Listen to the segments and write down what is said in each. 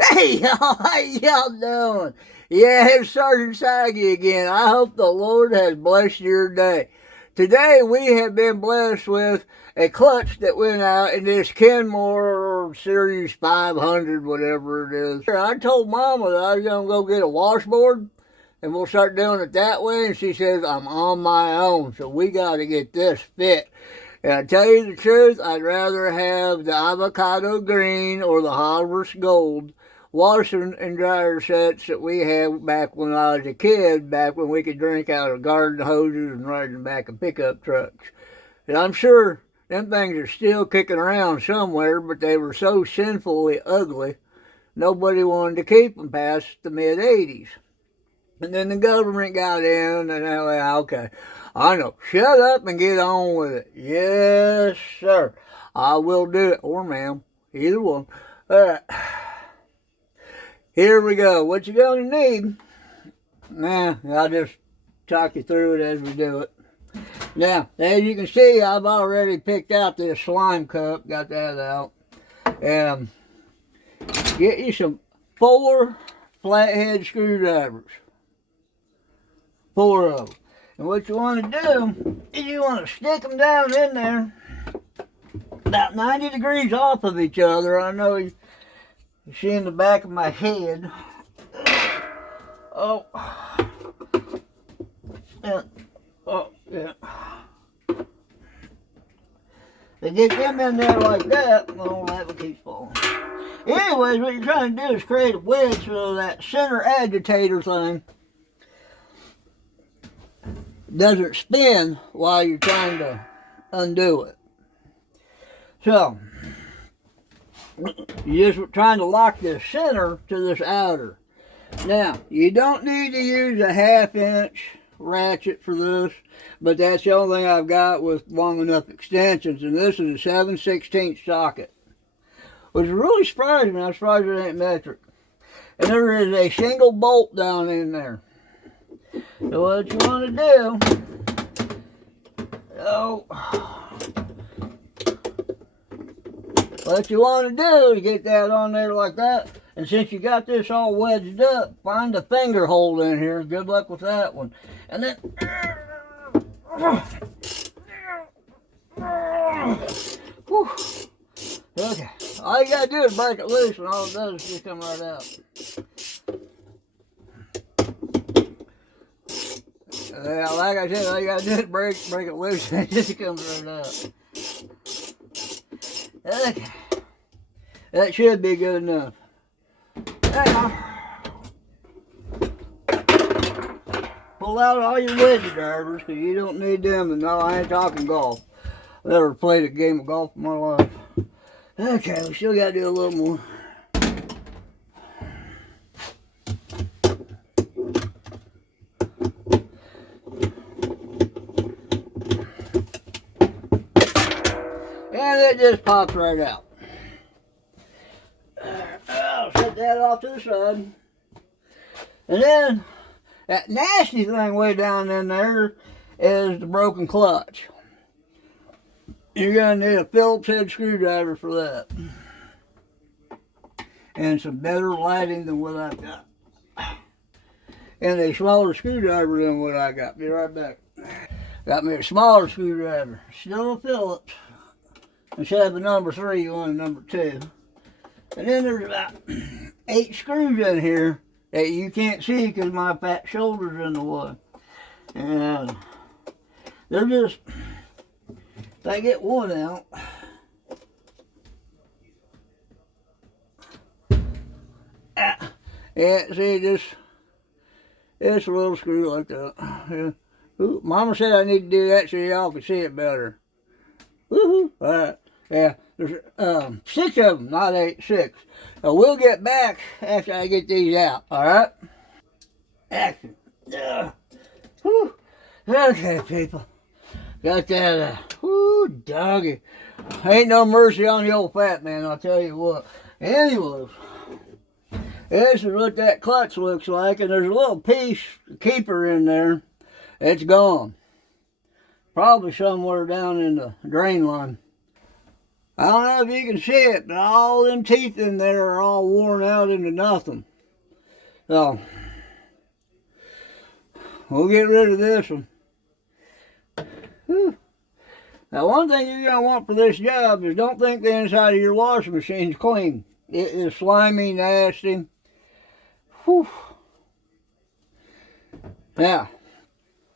Hey y'all, how y'all doing? Yeah, it's Sergeant Saggy again. I hope the Lord has blessed your day. Today we have been blessed with a clutch that went out in this Kenmore Series 500, whatever it is. I told Mama that I was going to go get a washboard and we'll start doing it that way. And she says, I'm on my own, so we got to get this fit. And I tell you the truth, I'd rather have the avocado green or the harvest gold washing and dryer sets that we had back when I was a kid, back when we could drink out of garden hoses and ride in the back of pickup trucks. And I'm sure them things are still kicking around somewhere, but they were so sinfully ugly, nobody wanted to keep them past the mid 80s. And then the government got in, and they went, okay, I know, shut up and get on with it. Yes, sir. I will do it. Or ma'am, either one. All right. Here we go. What you going to need? Nah, I'll just talk you through it as we do it. Now, as you can see, I've already picked out this slime cup. Got that out. And get you some 4 flathead screwdrivers. 4 of them. And what you want to do is you want to stick them down in there about 90 degrees off of each other. I know you see in the back of my head. Oh. Yeah. Oh, yeah. They get them in there like that. Oh, that one keeps falling. Anyways, what you're trying to do is create a wedge so that center agitator thing doesn't spin while you're trying to undo it. So, you're just trying to lock this center to this outer. Now, you don't need to use a 1/2 inch ratchet for this, but that's the only thing I've got with long enough extensions, and this is a 7/16 socket, which really surprised me. I'm surprised it ain't metric. And there is a single bolt down in there. So what you want to do, what you want to do is get that on there like that. And since you got this all wedged up, find a finger hole in here. Good luck with that one. And then, whew. Okay. All you gotta do is break it loose, and all it does is just come right out. Yeah, like I said, all you gotta do is break it loose, and it just comes right out. Okay. That should be good enough. Pull out all your wedge drivers, because you don't need them. And no, I ain't talking golf. I've never played a game of golf in my life. Okay, we still got to do a little more. And it just pops right out. I'll set that off to the side. And then, that nasty thing way down in there is the broken clutch. You're going to need a Phillips head screwdriver for that. And some better lighting than what I've got. And a smaller screwdriver than what I got. Be right back. Got me a smaller screwdriver. Still a Phillips. Instead of a number 3, you want a number 2. And then there's about 8 screws in here that you can't see because my fat shoulder's in the way. And they're just, if I get one out, yeah, see this a little screw like that. Yeah. Ooh, Mama said I need to do that so y'all can see it better. Woohoo! All right. Yeah, there's 6 of them, not 8, 6. So we'll get back after I get these out, all right? Action. Whew. Okay, people. Got that, whoo, doggy. Ain't no mercy on the old fat man, I'll tell you what. Anyways, this is what that clutch looks like, and there's a little piece keeper in there. It's gone. Probably somewhere down in the drain line. I don't know if you can see it, but all them teeth in there are all worn out into nothing. So, we'll get rid of this one. Whew. Now, one thing you're going to want for this job is don't think the inside of your washing machine's clean. It is slimy, nasty. Whew. Now,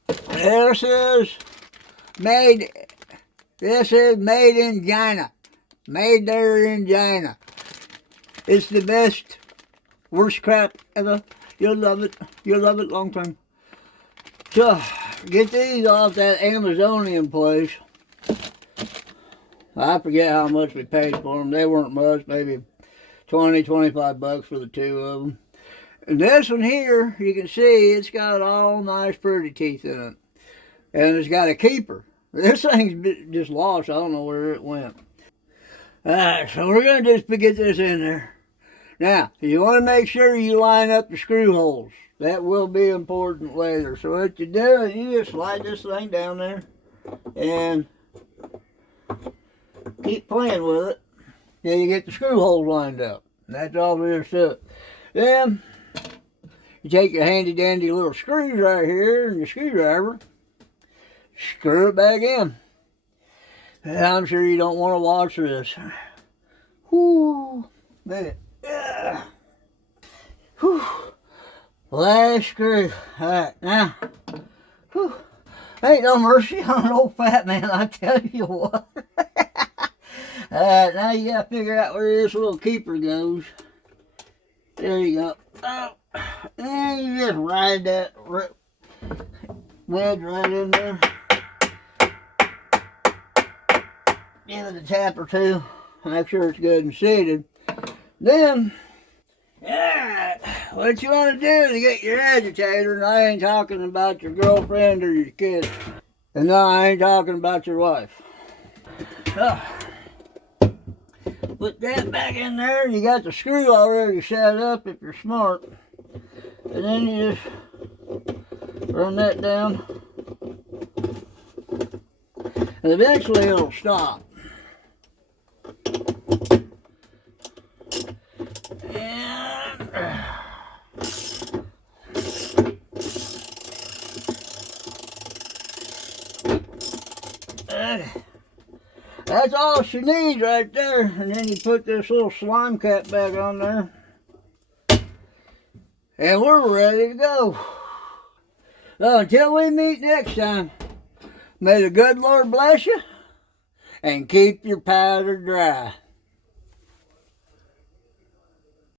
this is made in China. Made there in China. It's the best, worst crap ever. You'll love it. You'll love it long term. So, get these off that Amazonian place. I forget how much we paid for them. They weren't much, maybe 20, 25 bucks for the two of them. And this one here, you can see it's got all nice pretty teeth in it. And it's got a keeper. This thing's just lost. I don't know where it went. Alright, so we're going to just get this in there. Now, you want to make sure you line up the screw holes. That will be important later. So what you do is you just slide this thing down there and keep playing with it till you get the screw holes lined up. And that's all there is to it. Then you take your handy dandy little screws right here and your screwdriver, screw it back in. And I'm sure you don't want to watch this. Whoo, man. Whew. Last screw. Alright, now. Whew. Ain't no mercy on an old fat man, I tell you what. Alright, now you gotta figure out where this little keeper goes. There you go. Oh, and you just ride that wedge right in there. Give it a tap or two. Make sure it's good and seated. Then, alright, what you want to do to get your agitator, and I ain't talking about your girlfriend or your kids. And no, I ain't talking about your wife. Put that back in there, and you got the screw already set up if you're smart. And then you just run that down. And eventually it'll stop. That's all she needs right there. And then you put this little slime cap back on there. And we're ready to go. So until we meet next time, may the good Lord bless you and keep your powder dry.